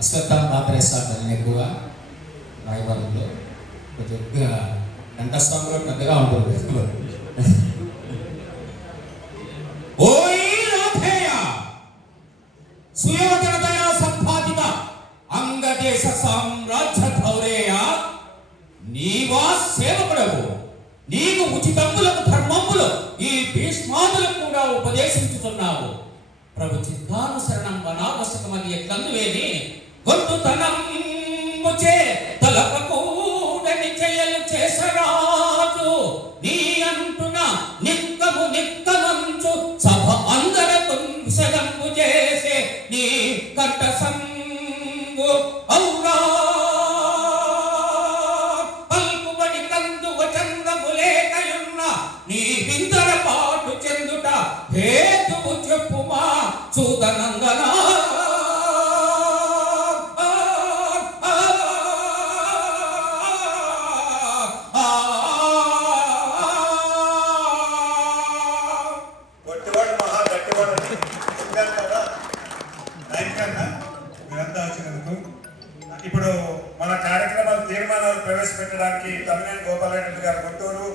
అశ్వత్థామ పాత్రేస్తారని ఎక్కువగా రాయబారంలో కొద్దిగా కంఠస్వామిలో పెద్దగా ఉంటుంది. ఓయ్ రాధేయ సుయోధనదయా సంపాదిత అంగదేశ సామ్రాజ్య ధౌరేయ, నీవా సేవకుడవు, నీకు ఉచితములకు ధర్మములు ఈ భీష్మాదులకు కూడా ఉపదేశించుతున్నావు. ప్రభు చిత్తానుసరణం వనావశ్యకమని ఎట్లందువేని గొంతుతనముచే తలపకూడని చెయ్యలు చేసరాజు, నీ అంటున నిక్కము నిక్కమంచు సభ అందరకు సదంబు చేసే నీ కంట సంగు ఔరా పల్కుబడి కందువ చంద్రములేకయున్న నీ విందర పాటు చెందుట హేతువు చెప్పుమా చూదనందనా. గట్టివాడు మహా గట్టివాడు చెప్పాను కదా. థ్యాంక్ మీరంతా వచ్చినందుకు. ఇప్పుడు మన కార్యక్రమాలు తీర్మానాలు ప్రవేశపెట్టడానికి తమ్మినేని గోపాలరెడ్డి గారు గుంటూరు